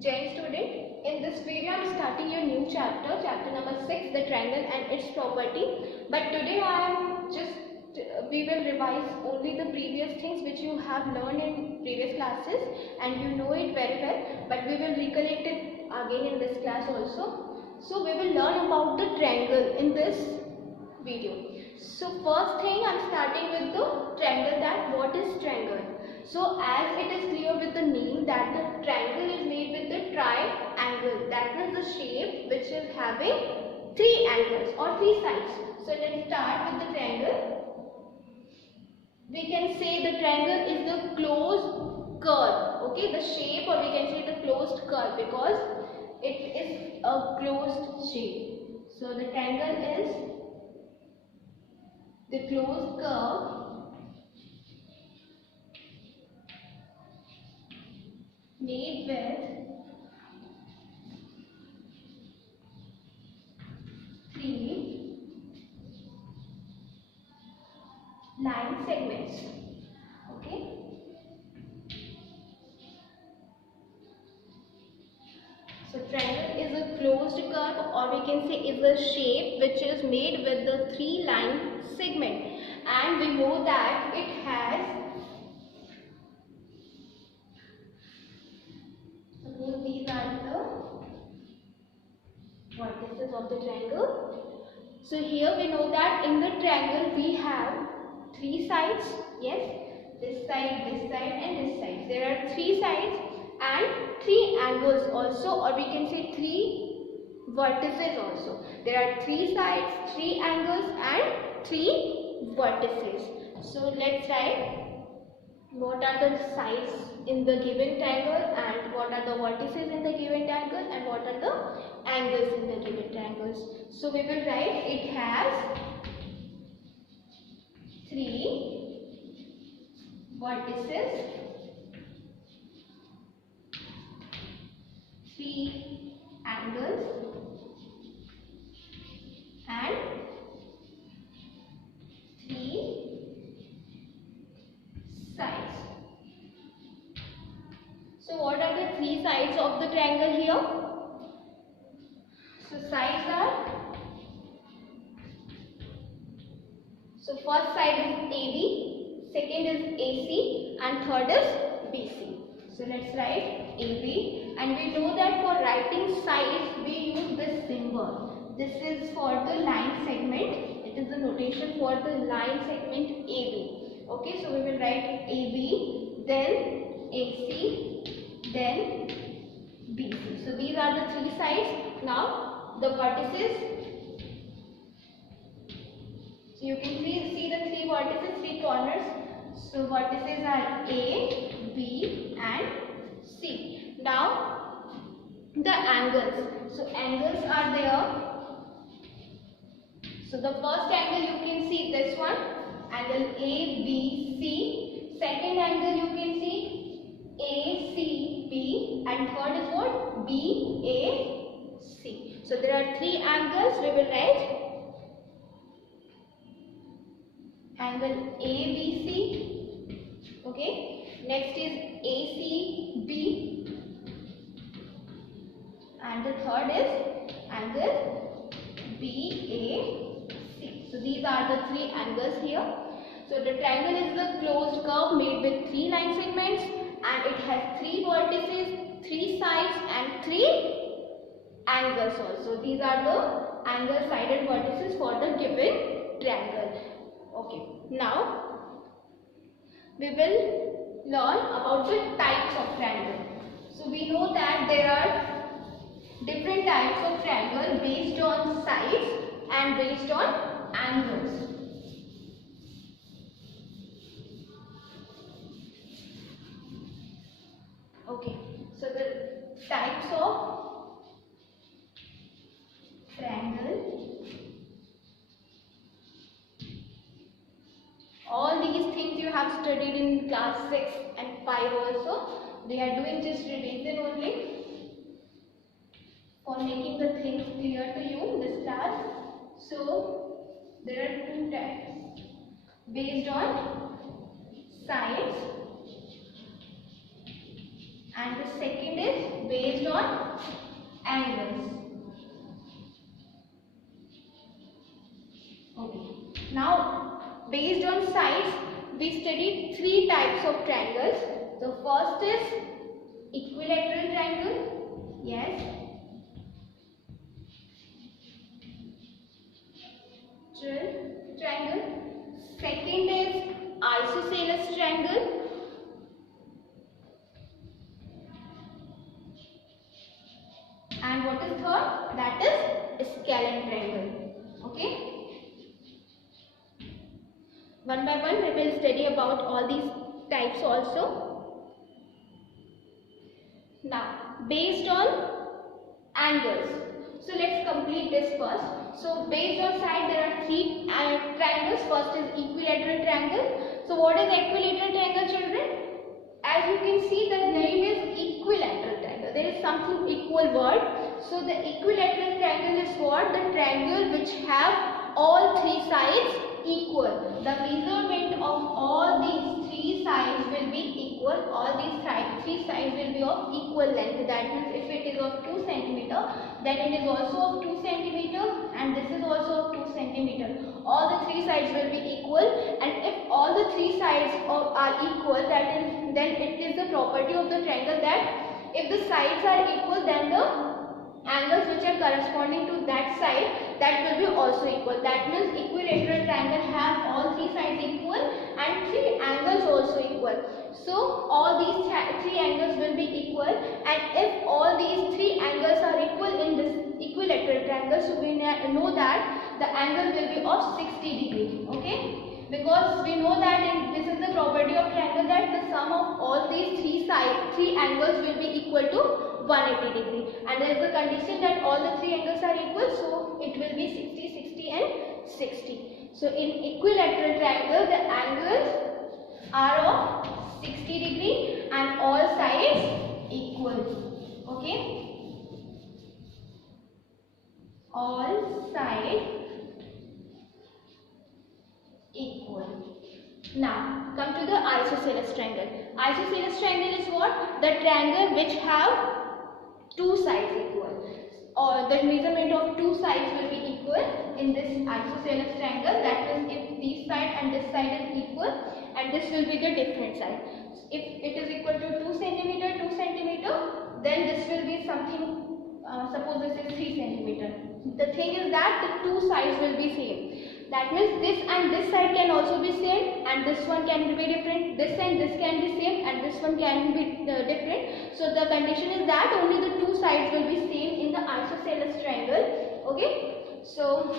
Jain student, in this video I am starting your new chapter, chapter number 6, the triangle and its property. But today we will revise only the previous things which you have learned in previous classes and you know it very well, but we will recollect it again in this class also. So we will learn about the triangle in this video. So first thing I am starting with the triangle, that what is triangle. So as it is clear with the name that the triangle is made with the triangle, that is the shape which is having three angles or three sides. So let's start with the triangle. We can say the triangle is the closed curve, okay, the shape, or we can say the closed curve because it is a closed shape. So the triangle is the closed curve made with three line segments, okay. So triangle is a closed curve, or we can say is a shape which is made with the three line segment, and we know that it has these are the vertices of the triangle. So here we know that in the triangle we have three sides, yes, this side, and this side. There are three sides and three angles also, or we can say three vertices also. There are three sides, three angles and three vertices. So let's write what are the sides in the given triangle and what are the vertices in the given triangle and what are the angles in the given triangles. So we will write it has three vertices, three angles and three sides. So what are the three sides of the triangle here? So sides are, so first side is AB, second is AC and third is BC. So let's write AB, and we know that for writing sides we use this symbol. This is for the line segment. It is the notation for the line segment AB. Okay, so we will write AB, then AC, then BC. So these are the three sides. Now the vertices. So you can see the three vertices, three corners. So vertices are A, B and C. Now the angles. So angles are there. So the first angle you can see this one, angle ABC. Second angle you can see ACB, and third is what? BAC. So there are three angles. We will write angle ABC, okay. Next is ACB, and the third is angle BAC. So these are the three angles here. So the triangle is the closed curve made with three line segments, and it has three vertices, three sides and three angles also. These are the angle, side and vertices for the given triangle. Okay, now we will learn about the types of triangle. So we know that there are different types of triangle based on sides and based on angles. Okay, so the types of triangle, all these things you have studied in class 6 and 5 also. They are doing just revision only for making the things clear to you in this class. So there are two types based on sides, and the second is based on angles. Okay. Now, based on sides, we studied three types of triangles. The first is equilateral triangle. Yes. Triangle. Second is isosceles triangle. And what is third? That is scalene triangle. Okay. One by one we will study about all these types also. Now, based on angles. So let's complete this first. So based on side there are three triangles. First is equilateral triangle. So what is equilateral triangle, children? As you can see, the name is equilateral triangle. There is something equal word. So the equilateral triangle is what? The triangle which have all three sides equal. The measurement of all these three sides will be equal. All these three sides will be of equal length. That means if it is of 2 cm, then it is also of 2 cm, and this is also of 2 cm. All the three sides will be equal, and if all the three sides are equal, then it is the property of the triangle that if the sides are equal, then the angles which are corresponding to that side, that will be also equal. That means equilateral triangle have all three sides equal and three angles also equal. So all these three angles will be equal, and if all these three angles are equal in this equilateral triangle, so we know that the angle will be of 60 degrees. Okay. Because we know that this is the property of triangle that the sum of all these three angles will be equal to 180 degree, and there is the condition that all the three angles are equal, so it will be 60, 60 and 60. So in equilateral triangle the angles are of 60 degree and all sides equal. Okay, all sides equal. Now come to the isosceles triangle. Isosceles triangle is what? The triangle which have two sides equal, or the measurement of two sides will be equal in this isosceles triangle. That means if this side and this side is equal, and this will be the different side. If it is equal to 2 cm, 2 cm, then this will be something, suppose this is 3 cm. The thing is that the two sides will be same. That means this and this side can also be same, and this one can be different. This and this can be same, and this one can be different. So the condition is that only the two sides will be same in the isosceles triangle. Okay. So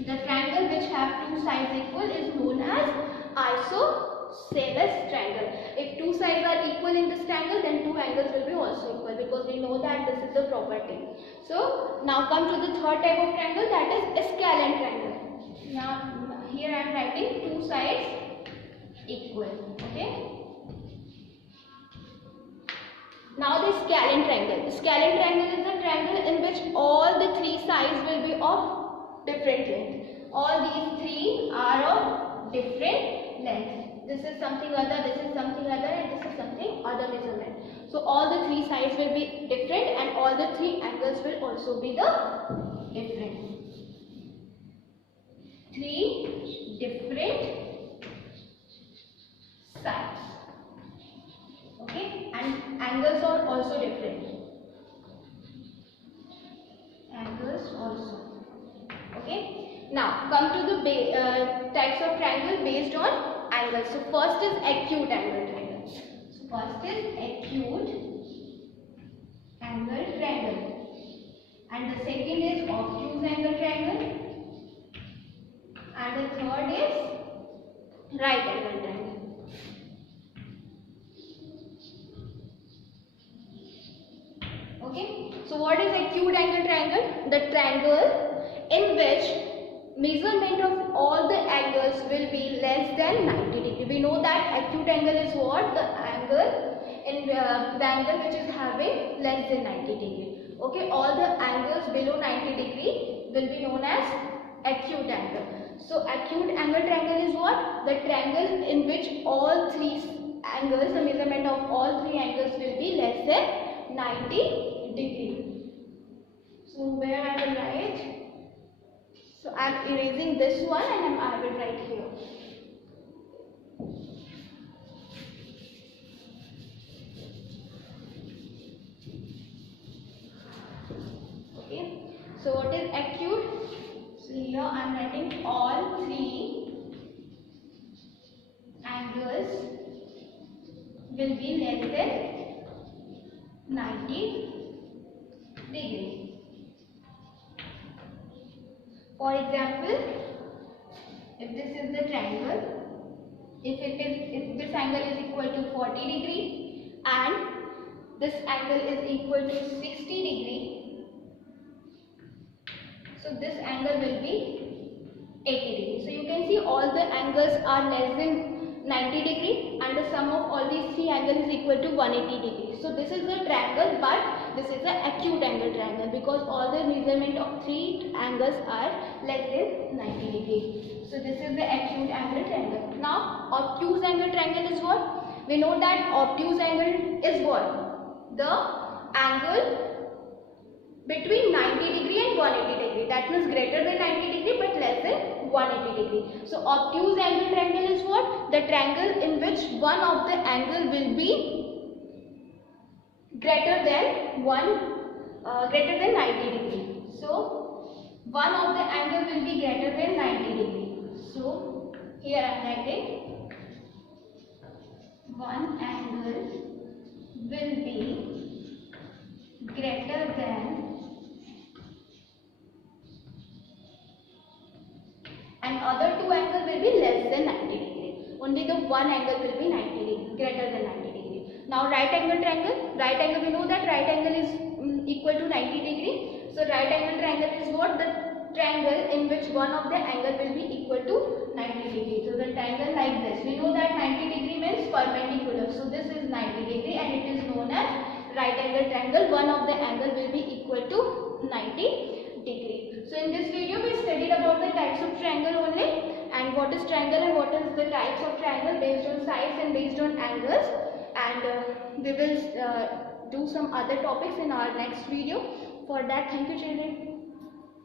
the triangle which have two sides equal is known as isosceles triangle. If two sides are equal in this triangle, then two angles will be also equal, because we know that this is the property. So now come to the third type of triangle, that is scalene triangle. Now here I am writing two sides equal. Okay. Now the scalene triangle. The scalene triangle is a triangle in which all the three sides will be of different length. All these three are of different length. This is something other, this is something other, and this is something other measurement. So all the three sides will be different, and all the three angles will also be the different. Three different sides. Okay, and angles are also different. Angles also. Okay. Now come to the types of triangle based on angles. So first is acute angle triangle. So first is acute angle triangle, and the second is obtuse angle triangle. And the third is right angle triangle. Okay. So what is acute angle triangle? The triangle in which measurement of all the angles will be less than 90 degree. We know that acute angle is what? The angle in the angle which is having less than 90 degree. Okay. All the angles below 90 degree will be known as acute angle. So acute angle triangle is what? The triangle in which all three angles, the measurement of all three angles will be less than 90 erasing this one and I will write here. Okay. So what is acute? So here I am writing all three angles will be less than 90 degree. For example, if this is the triangle, if this angle is equal to 40 degree and this angle is equal to 60 degree, so this angle will be 80 degree. So you can see all the angles are less than 90 degree and the sum of all these three angles is equal to 180 degree. So this is the triangle, but this is the acute angle triangle because all the measurement of three angles are less than 90 degree. So this is the acute angle triangle. Now obtuse angle triangle is what? We know that obtuse angle is what? The angle between 90 degree and 180 degree. That means greater than 90 degree but less than 180 degree. So obtuse angle triangle is what? The triangle in which one of the angle will be greater than 90 degree. So one of the angle will be greater than 90 degree. So here I am writing one angle will be greater than and other two angles will be less than 90 degree. Only the one angle will be 90 degree, greater than 90 degree. Now right angle triangle. Right angle, we know that right angle is equal to 90 degree. So right angle triangle is what? The triangle in which one of the angle will be equal to 90 degree. So the triangle like this. We know that 90 degree means perpendicular. So this is 90 degree and it is known as right angle triangle. One of the angle will be equal to 90 degree. So in this video we studied about the types of triangle only and what is triangle and what is the types of triangle based on sides and based on angles, and we will do some other topics in our next video. For that, thank you children.